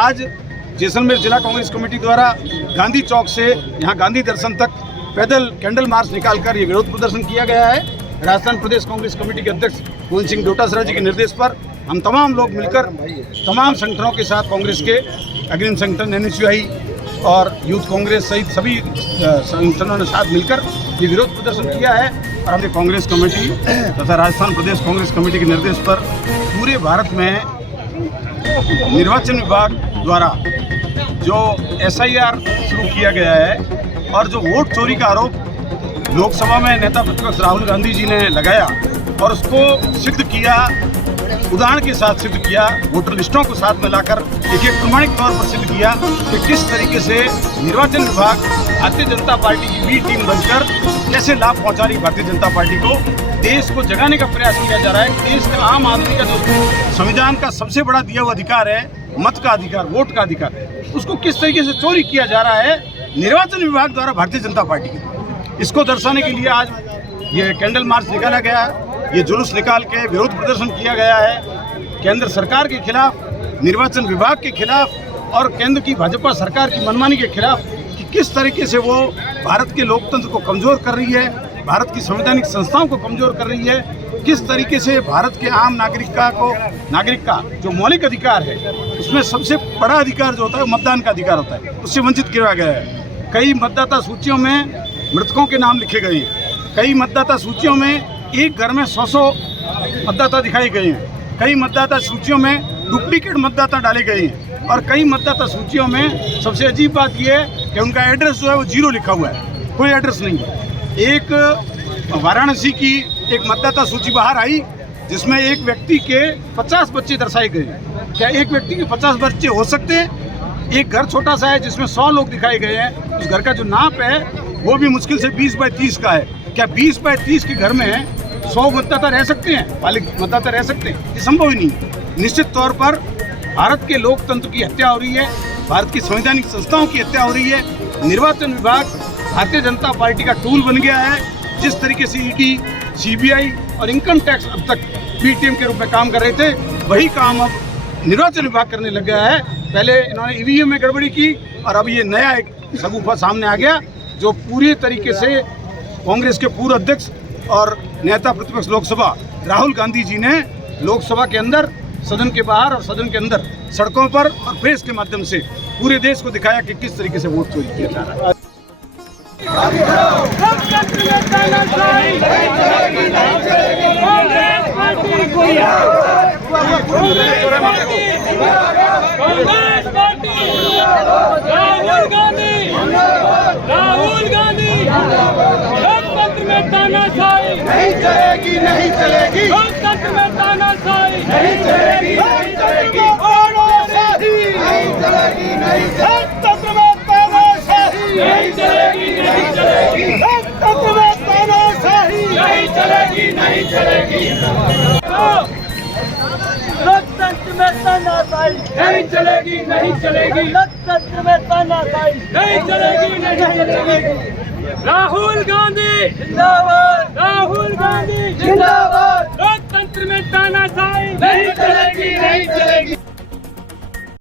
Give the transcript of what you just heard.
आज जैसलमेर जिला कांग्रेस कमेटी द्वारा गांधी चौक से यहाँ गांधी दर्शन तक पैदल कैंडल मार्च निकालकर ये विरोध प्रदर्शन किया गया है। राजस्थान प्रदेश कांग्रेस कमेटी के अध्यक्ष गोविंद सिंह डोटासरा जी के निर्देश पर हम तमाम लोग मिलकर तमाम संगठनों के साथ, कांग्रेस के अग्रणी संगठन NSUI और यूथ कांग्रेस सहित सभी संगठनों ने साथ मिलकर ये विरोध प्रदर्शन किया है। और हमने कांग्रेस कमेटी तथा राजस्थान प्रदेश कांग्रेस कमेटी के निर्देश पर पूरे भारत में निर्वाचन विभाग द्वारा जो SIR शुरू किया गया है और जो वोट चोरी का आरोप लोकसभा में नेता प्रतिपक्ष राहुल गांधी जी ने लगाया और उसको सिद्ध किया, उदाहरण के साथ सिद्ध किया, वोटर लिस्टों को साथ में लाकर एक प्रमाणिक तौर पर सिद्ध किया कि किस तरीके से निर्वाचन विभाग भारतीय जनता पार्टी की बी टीम बनकर कैसे लाभ पहुंचा रही भारतीय जनता पार्टी को। देश को जगाने का प्रयास किया जा रहा है। देश का आम आदमी का जो संविधान का सबसे बड़ा दिया हुआ अधिकार है, मत का अधिकार, वोट का अधिकार, उसको किस तरीके से चोरी किया जा रहा है निर्वाचन विभाग द्वारा भारतीय जनता पार्टी की। इसको दर्शाने के लिए आज ये कैंडल मार्च निकाला गया है, ये जुलूस निकाल के विरोध प्रदर्शन किया गया है केंद्र सरकार के खिलाफ, निर्वाचन विभाग के खिलाफ और केंद्र की भाजपा सरकार की मनमानी के खिलाफ कि किस तरीके से वो भारत के लोकतंत्र को कमज़ोर कर रही है, भारत की संवैधानिक संस्थाओं को कमज़ोर कर रही है, किस तरीके से भारत के आम नागरिक का जो मौलिक अधिकार है उसमें सबसे बड़ा अधिकार जो होता है मतदान का अधिकार होता है, उससे वंचित किया गया है। कई मतदाता सूचियों में मृतकों के नाम लिखे गए हैं, कई मतदाता सूचियों में एक घर में 100 मतदाता दिखाए गए हैं, कई मतदाता सूचियों में डुप्लीकेट मतदाता डाले गए हैं और कई मतदाता सूचियों में सबसे अजीब बात यह है कि उनका एड्रेस जो है वो 0 लिखा हुआ है, कोई एड्रेस नहीं है। एक वाराणसी की एक मतदाता सूची बाहर आई जिसमें एक व्यक्ति के 50 बच्चे दर्शाए गए। क्या एक व्यक्ति के 50 बच्चे हो सकते हैं? एक घर छोटा सा है जिसमें 100 लोग दिखाए गए हैं, उस घर का जो नाप है वो भी मुश्किल से 20 बाय 30 का है। क्या 20 बाय 30 के घर में 100 मतदाता रह सकते हैं, बालिग मतदाता रह सकते हैं? ये संभव ही नहीं। निश्चित तौर पर भारत के लोकतंत्र की हत्या हो रही है, भारत की संवैधानिक संस्थाओं की हत्या हो रही है। निर्वाचन विभाग भारतीय जनता पार्टी का टूल बन गया है। जिस तरीके से ED, CBI और इनकम टैक्स अब तक बी टीम के रूप में काम कर रहे थे, वही काम अब निर्वाचन विभाग करने लग गया है। पहले इन्होंने EVM में गड़बड़ी की और अब ये नया एक सगुफा सामने आ गया जो पूरी तरीके से कांग्रेस के पूर्व अध्यक्ष और नेता प्रतिपक्ष लोकसभा राहुल गांधी जी ने लोकसभा के अंदर, सदन के बाहर और सदन के अंदर, सड़कों पर और प्रेस के माध्यम से पूरे देश को दिखाया कि किस तरीके से वोट चोरी किया जा रहा है। राहुल गांधी लोकतंत्र में तानाशाही नहीं चलेगी, नहीं चलेगी, लोकतंत्र में तानाशाही नहीं चलेगी, नहीं चलेगी, नहीं चलेगी, नहीं लोकतंत्र में तानाशाही नहीं चलेगी, नहीं चलेगी, लोकतंत्र में तानाशाही नहीं चलेगी, नहीं चलेगी, लोकतंत्र में तानाशाही नहीं चलेगी, नहीं चलेगी, लोकतंत्र में तानाशाही नहीं चलेगी, नहीं चलेगी। राहुल गांधी जिंदाबाद, राहुल गांधी जिंदाबाद। लोकतंत्र में तानाशाही नहीं चलेगी, नहीं चलेगी।